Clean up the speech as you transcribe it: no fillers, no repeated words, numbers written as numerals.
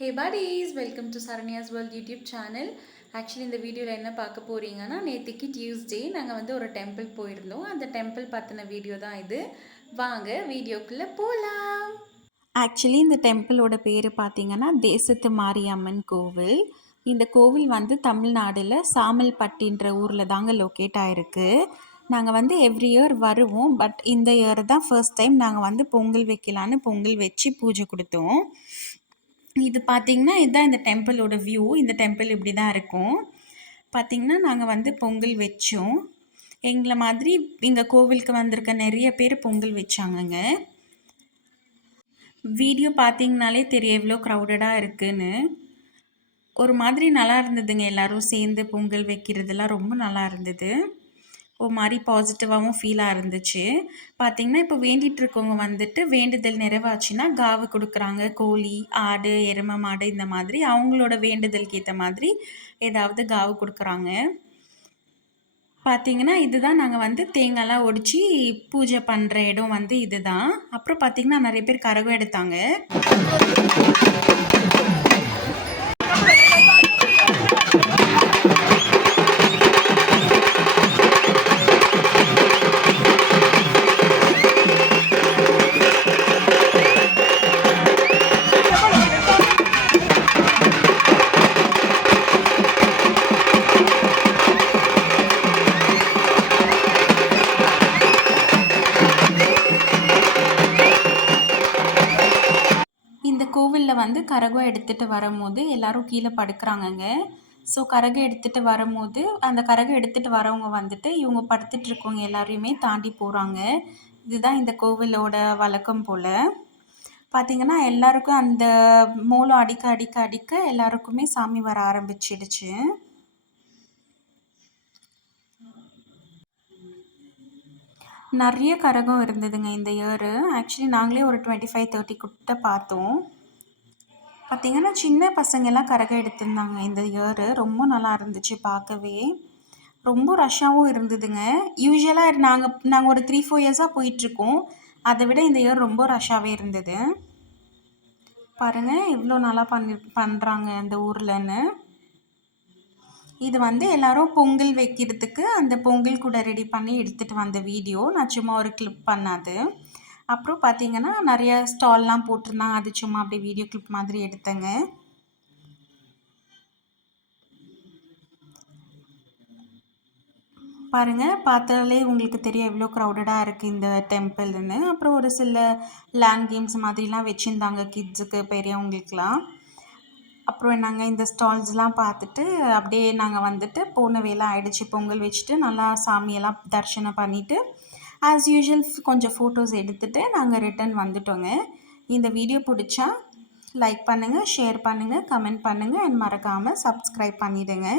Hey buddies, welcome to Saranya's World YouTube channel. Actually இந்த வீடியோவில் என்ன பார்க்க போகிறீங்கன்னா, நேற்றுக்கு டியூஸ்டே நாங்கள் வந்து ஒரு டெம்பிள் போயிருந்தோம். அந்த டெம்பிள் பற்றின வீடியோ தான் இது. வாங்க வீடியோக்குள்ளே போகலாம். ஆக்சுவலி இந்த டெம்பிளோட பேர் பார்த்தீங்கன்னா தேசத்து மாரியம்மன் கோவில். இந்த கோவில் வந்து தமிழ்நாடில் சாமல்பட்டின்ற ஊரில் தாங்க லொக்கேட் ஆகிருக்கு. நாங்கள் வந்து எவ்ரி இயர் வருவோம். பட் இந்த இயர் தான் ஃபர்ஸ்ட் டைம் நாங்கள் வந்து பொங்கல் வைக்கலான்னு பொங்கல் வச்சு பூஜை கொடுத்தோம். இது பார்த்திங்கன்னா இதுதான் இந்த டெம்பிளோட வியூ. இந்த டெம்பிள் இப்படி தான் இருக்கும். பார்த்திங்கன்னா நாங்கள் வந்து பொங்கல் வச்சோம். எங்களை மாதிரி எங்கள் கோவிலுக்கு வந்திருக்க நிறைய பேர் பொங்கல் வச்சாங்கங்க. வீடியோ பார்த்திங்கனாலே தெரியும் எவ்வளோ க்ரௌடடாக இருக்குதுன்னு. ஒரு மாதிரி நல்லா இருந்ததுங்க. எல்லோரும் சேர்ந்து பொங்கல் வைக்கிறதுலாம் ரொம்ப நல்லா இருந்தது. ஒரு மாதிரி பாசிட்டிவாகவும் ஃபீலாக இருந்துச்சு. பார்த்திங்கன்னா இப்போ வேண்டிகிட்ருக்கவங்க வந்துட்டு வேண்டுதல் நிறைவாச்சுன்னா காவு கொடுக்குறாங்க. கோழி, ஆடு, எருமை மாடு இந்த மாதிரி அவங்களோட வேண்டுதலுக்கு ஏற்ற மாதிரி ஏதாவது காவு கொடுக்குறாங்க. பார்த்திங்கன்னா இதுதான் நாங்கள் வந்து தேங்காய்லாம் ஒடிச்சு பூஜை பண்ணுற இடம் வந்து இதுதான். அப்புறம் பார்த்திங்கன்னா நிறைய பேர் கரகம் எடுத்தாங்க. இந்த கோவிலில் வந்து கரகம் எடுத்துகிட்டு வரும்போது எல்லோரும் கீழே படுக்கிறாங்கங்க. ஸோ கரகம் எடுத்துகிட்டு வரும்போது அந்த கரகம் எடுத்துகிட்டு வரவங்க வந்துட்டு இவங்க படுத்துட்டு இருக்கவங்க எல்லாரையுமே தாண்டி போகிறாங்க. இதுதான் இந்த கோவிலோட வழக்கம் போல். பார்த்திங்கன்னா எல்லாருக்கும் அந்த மூலம் அடிக்க அடிக்க அடிக்க எல்லாருக்குமே சாமி வர ஆரம்பிச்சிடுச்சு. நிறைய கரகம் இருந்ததுங்க இந்த இயரு. ஆக்சுவலி நாங்களே ஒரு 25-30 கிட்ட பார்த்தோம். பார்த்திங்கன்னா சின்ன பசங்கள்லாம் கரகம் எடுத்திருந்தாங்க இந்த இயரு. ரொம்ப நல்லா இருந்துச்சு பார்க்கவே. ரொம்ப ரஷ்ஷாகவும் இருந்ததுங்க. யூஸ்வலாக நாங்கள் ஒரு 3-4 இயர்ஸாக போயிட்டுருக்கோம். அதை விட இந்த இயர் ரொம்ப ரஷ்ஷாகவே இருந்தது. பாருங்கள் இவ்வளோ நல்லா பண்ணுறாங்க அந்த ஊர்லன்னு. இது வந்து எல்லோரும் பொங்கல் வைக்கிறதுக்கு அந்த பொங்கல் கூட ரெடி பண்ணி எடுத்துகிட்டு வந்த வீடியோ. நான் சும்மா ஒரு கிளிப் பண்ணது. அப்புறம் பார்த்திங்கன்னா நிறைய ஸ்டால்லாம் போட்டிருந்தாங்க. அது சும்மா அப்படியே வீடியோ கிளிப் மாதிரி எடுத்தேங்க. பாருங்கள் பார்த்தாலே உங்களுக்கு தெரியும் எவ்வளோ க்ரௌடடாக இருக்குது இந்த டெம்பிள்னு. அப்புறம் ஒரு சில லேண்ட் கேம்ஸ் மாதிரிலாம் வச்சுருந்தாங்க கிட்ஸுக்கு, பெரியவங்களுக்கெலாம். அப்புறம் நாங்கள் இந்த ஸ்டால்ஸ்லாம் பார்த்துட்டு அப்படியே நாங்கள் வந்துட்டு போன வேலை ஆகிடுச்சு. பொங்கல் வச்சுட்டு நல்லா சாமியெல்லாம் தரிசனம் பண்ணிவிட்டு ஆஸ் யூஷுவல் கொஞ்சம் ஃபோட்டோஸ் எடுத்துகிட்டு நாங்கள் ரிட்டன் வந்துட்டோங்க. இந்த வீடியோ பிடிச்சா லைக் பண்ணுங்கள், ஷேர் பண்ணுங்கள், கமெண்ட் பண்ணுங்கள் அண்ட் மறக்காமல் சப்ஸ்கிரைப் பண்ணிவிடுங்க.